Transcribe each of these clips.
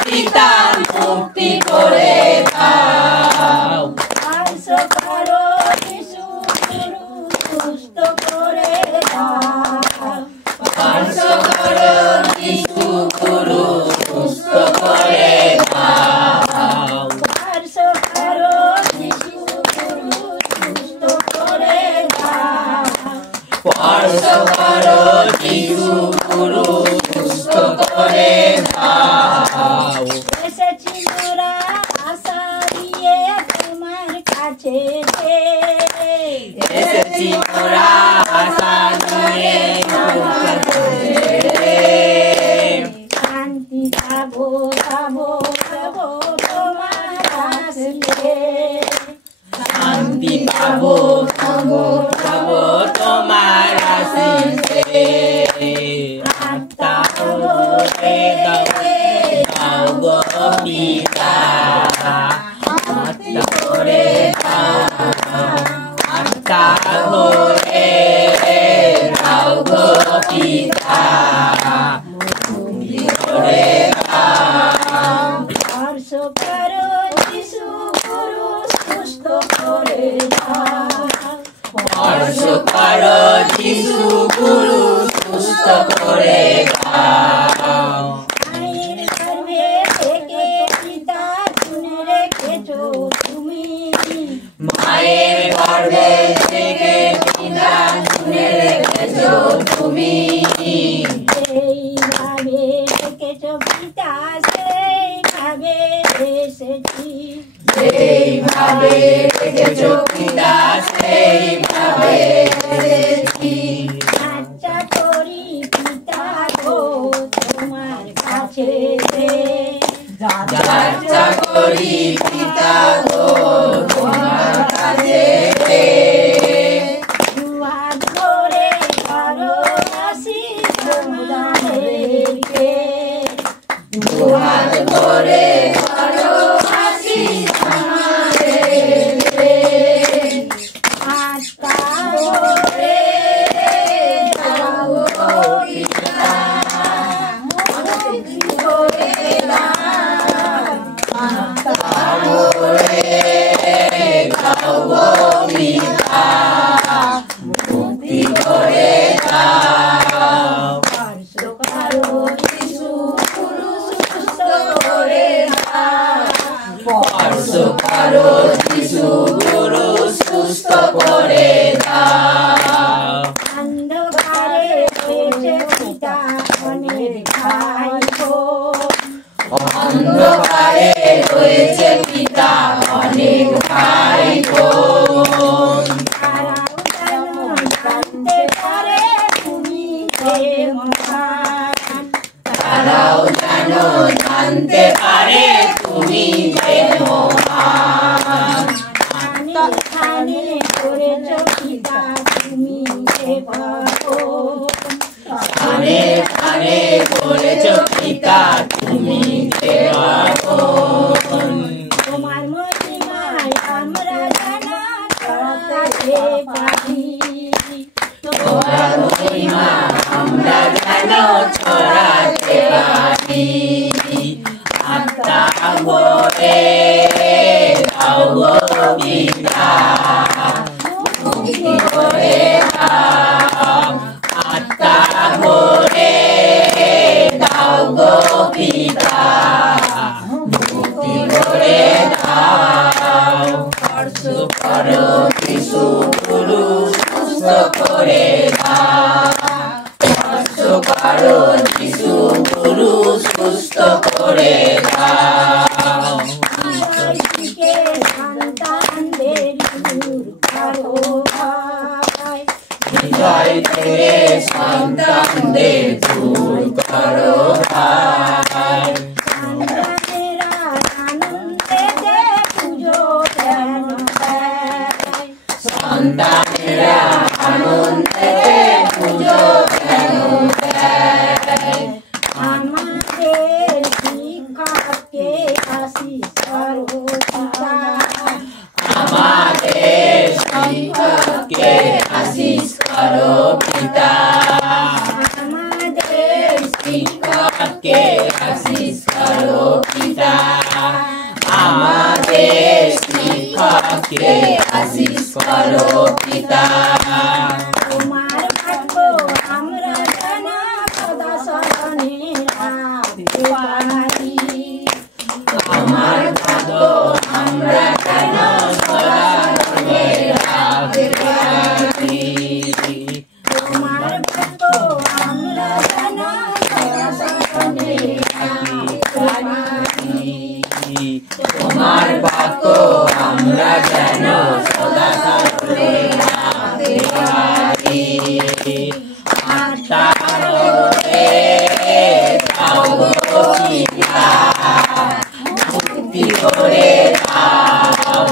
পিতা মুক্তি করে দাও স্পর্শ করো যিশু গুরু সুস্থ করে দাও স্পর্শ করো যিশু গুরু সুস্থ করে দাও স্পর্শ করো যিশু গুরু সুস্থ করে দাও স্পর্শ করো যিশু গুরু সুস্থ করে দাও এসেছি মোরা আশা নিয়ে তোমার কাছে এসেছি মোরা আশা নিয়ে তোমার কাছে শান্তি পাবো পাবো পাবো তোমার আসলে শান্তি পাবো পাবো পাবো তোমার আশিসে আত্মা হরে দাও গো পিতা আত্মা হরে দাও আত্মা হরে দাও গো পিতা মুক্তি করে দাও স্পর্শ করো যিশু গুরু সুস্থ করে দাও স্পর্শ করো যিশু গুরু সুস্থ করে দাও মায়ের গর্ভে থেকে পিতা শুনে রেখেছো তুমি মায়ের গর্ভে থেকে পিতা শুনে রেখেছো তুমি সেইভাবে রেখেছো পিতা সেইভাবে এসেছি সেইভাবে রেখেছো পিতা সেইভাবে এসেছি আচ্ছা করি পিতা গো তোমার কাছে যাত্রা করি পিতা গো তোমার কাছে দুহাত ভরে করো আশীষ আমাদেরকে দুহাত ভরে করো আশীষ আমাদেরকে আত্মা ভরে দাও গো পিতা মুক্তি করে দাও আত্মা ভরে দাও গো পিতা মুক্তি করে দাও স্পর্শ করো যিশু গুরু সুস্থ করে দাও স্পর্শ করো যিশু গুরু সুস্থ করে দাও অন্ধকারে রয়েছে পিতা অনেক ভাইপো অন্ধকারে রয়েছে পিতা অনেক ভাই বোন তারাও যেন জানতে পারে তুমি যে মহান তারাও যেন জানতে পারে তুমি যে মহান খানে খানে করেছ পিতা তুমি যে ভগবান কানে কানে করেছ পিতা তুমি যে ভগবান তোমার মহিমায় আমরা জানা ছড়াতে পারি তোমার মহিমা আমরা যেন ছড়াতে পারি আত্মা ভরে দাও গো পিতা মুক্তি করে দাও আত্মা ভরে দাও গো পিতা মুক্তি করে দাও স্পর্শ করো যিশু গুরু সুস্থ করে দাও স্পর্শ করো যিশু গুরু সুস্থ করে দাও দিকে সন্তানদের দূর করো ভাই হৃদয় থেকে সন্তানদের দূর করো ভাই সন্তানেরা আনন্দে যে পুজো কেন দেয় সন্তানেরা আনন্দে পুজো কেন দেয় আমাদের শিক্ষককে আশীষ করো পিতা আমাদের শিক্ষককে আশীষ করো পিতা আমাদের শিক্ষক কে আশীষ করো পিতা তোমার ভাগ্য আমরা যেন সদা স্মরণে রাখতে পারি আমার ভাগ্য আমরা যেন সদা স্মরণে রাখতে পারি তোমার ভাগ্য আমরা যেন সদা স্মরণে রাখতে পারি তোমার বাক্য আমরা যেন সদা স্মরণে রাখতে পারি আত্মারতে দাও গো পিতা মুক্তি করে দাও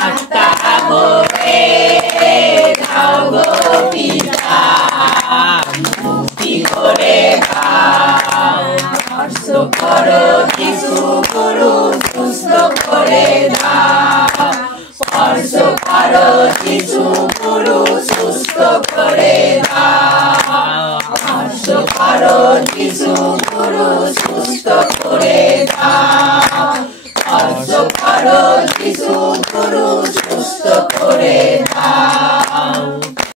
আত্মারতে দাও গো পিতা মুক্তি করে দাও স্পর্শ করো যিশু গুরু সুস্থ করে দাও স্পর্শ করো যিশু গুরু সুস্থ করে দাও স্পর্শ করো যিশু গুরু সুস্থ করে দাও স্পর্শ করো যিশু গুরু সুস্থ করে দাও